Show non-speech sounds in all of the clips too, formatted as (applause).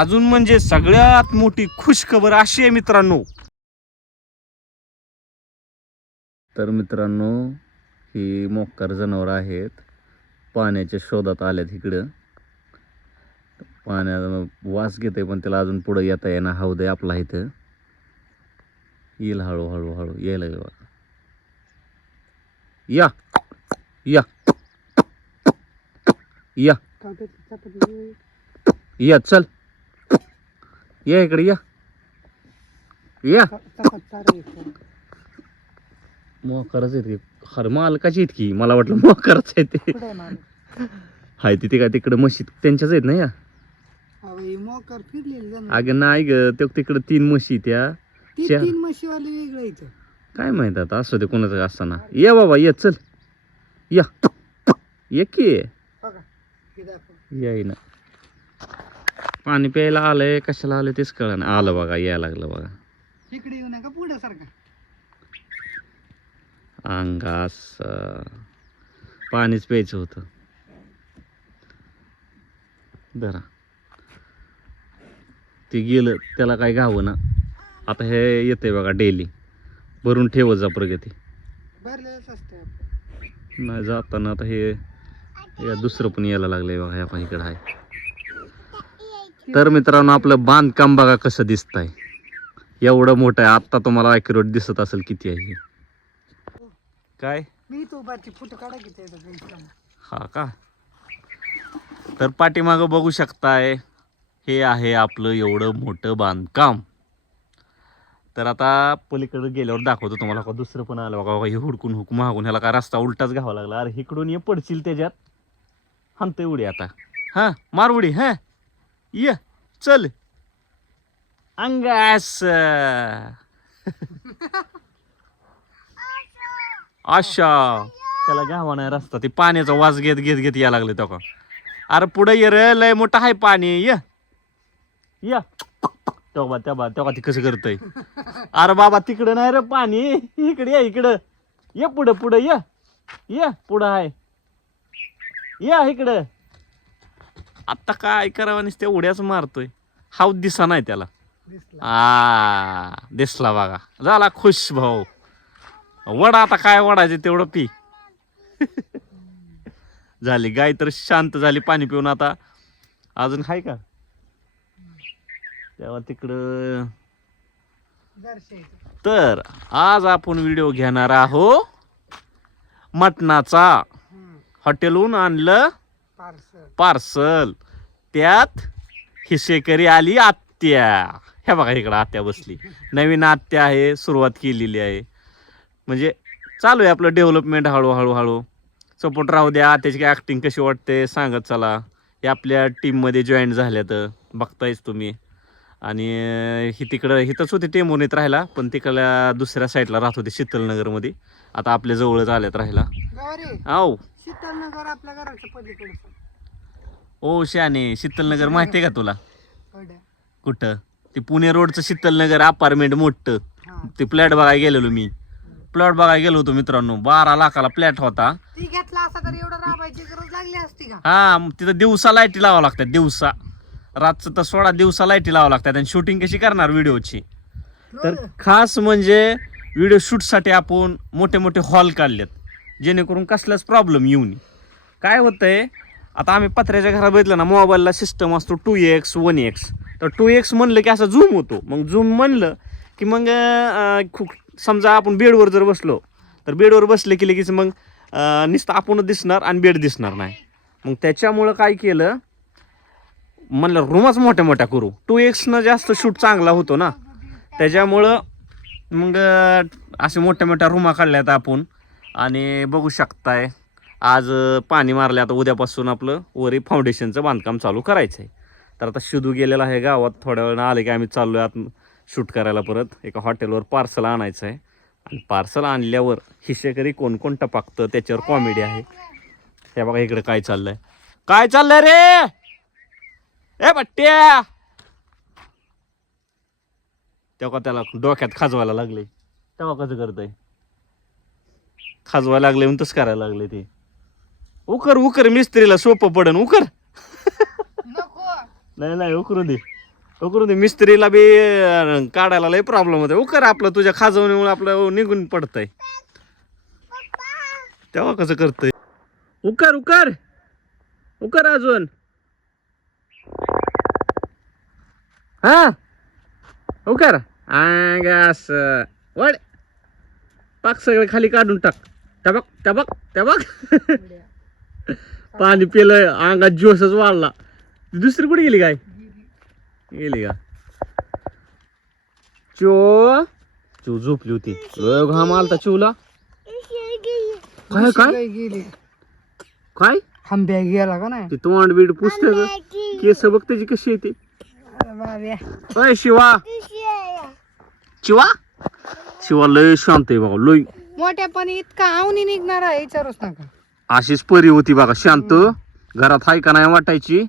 अजून म्हणजे सगळ्यात मोठी खुशखबर अशी आहे मित्रांनो. तर मित्रांनो ही मोक्कार जनावर आहेत. पाण्याच्या शोधात आल्यात इकडं. पाण्यात वास घेते पण त्याला अजून पुढं येता येणार हौद आहे आपला इथं. येईल हळूहळू हळू यायला. या. या. या. या चल. या इकडे या. या. मोकारच की. हर मालकाची आहेत की मला वाटलं मोकारच आहे ते हाय तिथे काय तिकडं म्हशी त्यांच्याच आहेत ना या? अगं नाही ग ते तिकडं तीन म्हशी त्या. तीन म्हशीवाले वेगळं इथं काय माहीत आता असं ते कोणाचं असताना. ये बाबा ये चल. या. ये की. याय ना पाणी प्यायला आलंय कशाला आलंय तेच कळलं ना आलं बघा यायला लागलं बघा. इकडे येऊ नका पुढे सारखा. अंगास पाणीच प्यायचं होतं. धरा. ते गेलं त्याला काय घावं ना. आता हे येतंय बघा डेली. भरून ठेवत जा प्रगती. नाही जाताना आता हे या दुसरं पण यायला लागलंय बघा ह्या इकडं आहे तर मित्रांनो आपलं बांधकाम बघा कसं दिसतंय. एवढं मोठं आहे. आत्ता तुम्हाला ॲक्युरेट दिसत असेल किती आहे हे. काय? मी तो फोटो काढा की. हा का? तर पाठीमागं बघू शकताय हे आहे आपलं एवढं मोठं बांधकाम. तर आता पलीकडे गेल्यावर दाखवतो तुम्हाला. का दुसरं पण आलं. बघा बघा हे हुडकून हुक मागून ह्याला काय रस्ता उलटाच घ्यावा लागला. अरे इकडून ये पडशील त्याच्यात. हाणतोय उडी आता. हा मार उडी हा. ये चल. अंगास. आशा. त्याला घ्यावा रस्ता ते पाण्याचा वास घेत घेत घेत या लागले तो का. अरे पुढे ये रे लय मोठं आहे पाणी. ये. या. तेव्हा बा तेव्हा तेव्हा ती कसं करतय. अरे बाबा तिकडं नाही रे पाणी. इकडे ये इकडं. ये पुढं पुढं ये. ये पुढं आहे. या इकडं. आता काय करावं नुसते उड्याच मारतोय. हाव दिसा नाही त्याला. दिसला. आ दिसला बघा. झाला खुश भाऊ. वडा आता काय वडायचे तेवढं पी. (laughs) झाली गाय तर शांत झाली पाणी पिऊन आता. अजून हाय का? तेव्हा तिकडं. तर आज आपण व्हिडिओ घेणार आहो. मटणाचा. हॉटेलहून आणलं. पार्सल. पार्सल. त्यात हिस्सेकरी आली आत्या. ह्या बघा इकडं आत्या बसली. नवीन आत्या आहे सुरुवात केलेली आहे. म्हणजे चालू आहे आपलं डेव्हलपमेंट हळूहळू हळू. सपोर्ट राहू द्या. त्याची ॲक्टिंग कशी वाटते सांगत चला. हे आपल्या टीममध्ये जॉईन झाल्यात. बघतायच तुम्ही. आणि ही तिकडं हिथंच होती टेमोनीत राहिला पण तिकडल्या दुसऱ्या साईडला राहत होते शीतलनगरमध्ये. आता आपल्या जवळच आल्यात राहिला आव शीतलनगर आपल्या घराच्या पलीकडचं. ओ शाने शीतलनगर माहिती आहे का तुला? कडे कुठं? ते पुणे रोडचं शीतलनगर अपार्टमेंट मोठं. हा. ते फ्लॅट बघायला गेलेलो मी. प्लॉट बघायला गेलो होतो मित्रांनो. बारा लाखाला फ्लॅट होता. ती घेतला असा तर एवढं राबायची गरज लागली असती का? हा मग तिथं दिवसा लाईटी लावा लागतात दिवसा. रातचं तर सोळा दिवसा लाईटी लावा लागतात आणि शूटिंग कशी करणार व्हिडिओची? तर खास म्हणजे व्हिडिओ शूटसाठी आपण मोठे मोठे हॉल काढलेत. जेणेकरून कसलाच प्रॉब्लेम येऊ नये. काय आहे आता आम्ही पत्र्याच्या घरात बघितलं ना मोबाईलला सिस्टम असतो टू एक्स वन एक्स तर टू एक्स म्हणलं की असं झूम होतो. मग झूम म्हणलं की मग खूप समजा आपण बेडवर जर बसलो तर बेडवर बसले की लगेच मग नुसतं आपणच दिसणार आणि बेड दिसणार नाही. मग त्याच्यामुळं काय केलं म्हणलं रूमच मोठ्या मोठ्या करू. टू एक्सनं जास्त शूट चांगला होतो ना. त्याच्यामुळं मग असे मोठ्या मोठ्या रूमा काढल्यात आपण. आणि बघू शकताय आज पाणी मारले आता उद्यापासून आपलं वरी फाउंडेशनचं बांधकाम चालू करायचं आहे तर आता शिदू गेलेला आहे गावात. थोड्या वेळानं आले की आम्ही चाललो आत शूट करायला परत. एका हॉटेलवर पार्सल आणायचं आहे आणि पार्सल आणल्यावर हिशेकरी कोण कोण टपाकतं त्याच्यावर कॉमेडी आहे. हे बघा इकडे काय चाललंय. काय चाललंय रे? ए बट्ट्या! तेव्हा त्याला डोक्यात खाजवायला लागले. तेव्हा कसं करतय? खाजवायला लागले म्हणून तसं करायला लागले ते. उकर उकर मिस्त्रीला सोपं पडन उकर. नाही नाही उकरू दे. करून दे. मिस्त्रीला बी काढायला लय प्रॉब्लेम होते उकर आपलं तुझ्या खाजवणीमुळे आपलं निघून पडतंय. तेव्हा कसं करतंय? उकर उकर. उकर अजून. हा? उकर. असं. वड पाक सगळं खाली काढून टाक. टबक टबक टबक. पाणी पिलं अंगात जोशच वाढला. दुसरी कुठे गेली काय? गेली का? चो चू झोपली होती. घाम आलता चिवला काय काय? काय? गेली काय आंब्या गेला का नाही? ते तोंड बीड पुस्तक केस बघ त्याची कशी येते शिवा. शिवा? शिवा लय शांत आहे बाबा लय. मोठ्या पण इतका आवनी निघणार आहे विचारूच नका. अशीच परी होती बघा शांत. घरात हाय का नाही वाटायची.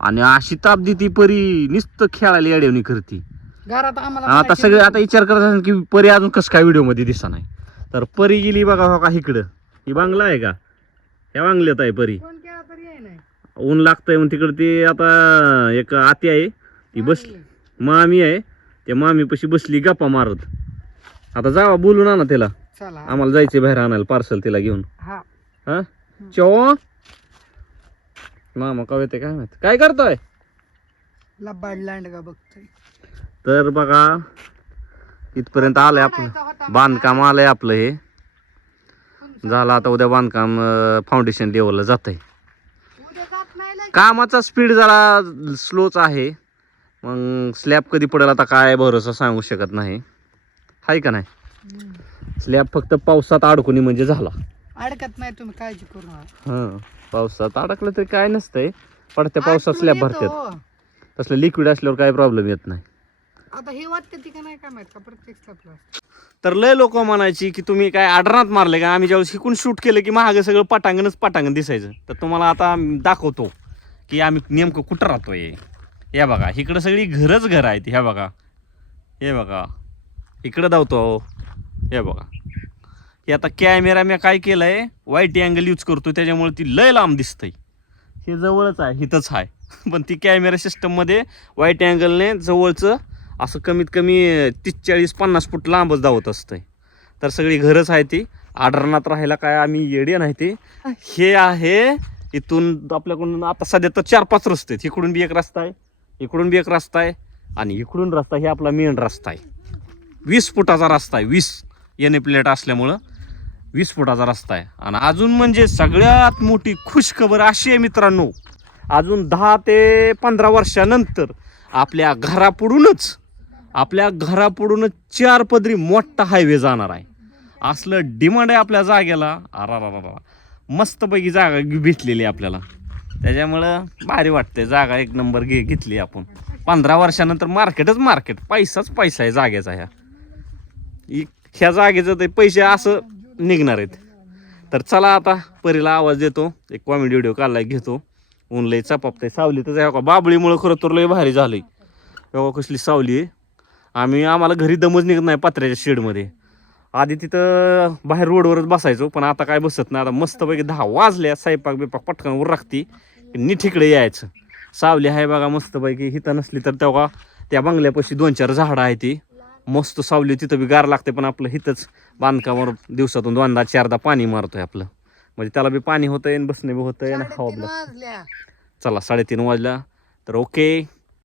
आणि अशी ताप ती परी नुसतं खेळायला येड्यावणी करती. घरात आम्हाला आता सगळे आता विचार करत असेल की परी अजून कसं काय व्हिडिओमध्ये दिसा नाही. तर परी गेली बघा हो का इकडं. ही बांगला आहे का? ह्या बांगल्यात आहे परी. आहे ऊन लागतंय मग तिकडे ते आता एक आती आहे ती बसली मामी आहे. त्या मामी पशी बसली गप्पा मारत. आता जावा बोलून आणा त्याला चला. आम्हाला जायचे बाहेर आणायला पार्सल तिला घेऊन. हा. हा? चो? मामा का येते काय माहीत? काय करतोय? लबाड बघतोय. तर बघा इथपर्यंत आलंय आपलं. बांधकाम आलंय आपलं हे. झालं आता उद्या बांधकाम फाउंडेशन लेवलला जात आहे. कामाचा स्पीड जरा स्लोच आहे. मग स्लॅब कधी पडेल आता काय भरोसा सांगू शकत नाही. हाय का नाही. स्लॅब फक्त पावसात अडकुनी म्हणजे झाला. अडकत नाही तुम्ही काळजी करू नका. हां पावसात अडकलं तरी काय नसतंय पडत्या पावसात स्लॅब भरतात. तसलं लिक्विड असल्यावर काय प्रॉब्लेम येत नाही. आता हे वाटते ती का नाही काय माहीत का प्रत्येक स्लॅबला तर लय लोक म्हणायची की तुम्ही काय आडरात मारले का? आम्ही ज्यावेळेस शिकून शूट केलं की महाग सगळं पटांगणच पटांगण दिसायचं. तर तुम्हाला आता दाखवतो की आम्ही नेमकं कुठं राहतोय. या बघा इकडं सगळी घरच घर आहेत. ह्या बघा. हे बघा. इकडं धावतो अहो. हे बघा. हे आता कॅमेरा मी काय केलंय? वाईट अँगल यूज करतो त्याच्यामुळे ती लय लांब दिसतंय. हे जवळच आहे हिथंच आहे. (laughs) पण ती कॅमेरा सिस्टममध्ये वाईट अँगलने जवळचं असं कमीत कमी तीस चाळीस पन्नास फूट लांबच धावत असतंय. तर सगळी घरच आहे ती. आढरणात राहायला काय आम्ही येडे नाही ते. हे आहे इथून आपल्याकडून आता सध्या तर चार पाच रस्ते आहेत. इकडून बी एक रस्ता आहे इकडून बी एक रस्ता आहे आणि इकडून रस्ता हे आपला मेन रस्ता आहे. वीस फुटाचा रस्ता आहे वीस एन ए प्लेट असल्यामुळं वीस फुटाचा रस्ता आहे. आणि अजून म्हणजे सगळ्यात मोठी खुशखबर अशी आहे मित्रांनो अजून दहा ते पंधरा वर्षानंतर आपल्या घरापुढूनच आपल्या घरापुढूनच चार पदरी मोठा हायवे जाणार आहे. असलं डिमांड आहे आपल्या जागेला. अरा मस्तपैकी जागा भेटलेली आहे आपल्याला. त्याच्यामुळं भारी वाटतंय. जागा एक नंबर घे घेतली आपण. पंधरा वर्षानंतर मार्केटच मार्केट पैसाच पैसा आहे जागेचा ह्या. ह्या जागेचं ते पैसे असं निघणार आहेत. तर चला आता परीला आवाज देतो. एक कॉमेडी व्हिडिओ काढला घेतो. ऊन लय चपापते सावली तर जाय का बाबळीमुळं खरं तर लय भारी झालंय. तेव्हा कसली सावली आहे. आम्ही आम्हाला घरी दमच निघत नाही पत्र्याच्या शेडमध्ये आधी तिथं बाहेर रोडवरच बसायचो पण आता काय बसत नाही. आता मस्तपैकी दहा वाजल्या साईपाक बिपाक पटकन वर राखती. निठिकडे यायचं. सावली आहे बघा मस्तपैकी. हिथं नसली तर तेव्हा त्या बंगल्यापाशी दोन चार झाडं आहे ती. मस्त सावली तिथं बी गार लागते पण आपलं हिथंच बांधकामावर दिवसातून दोनदा चारदा पाणी मारतोय आपलं. म्हणजे त्याला बी पाणी होतंय आणि बसणे बी होतंय आणि हवा बी चला साडेतीन वाजला तर ओके.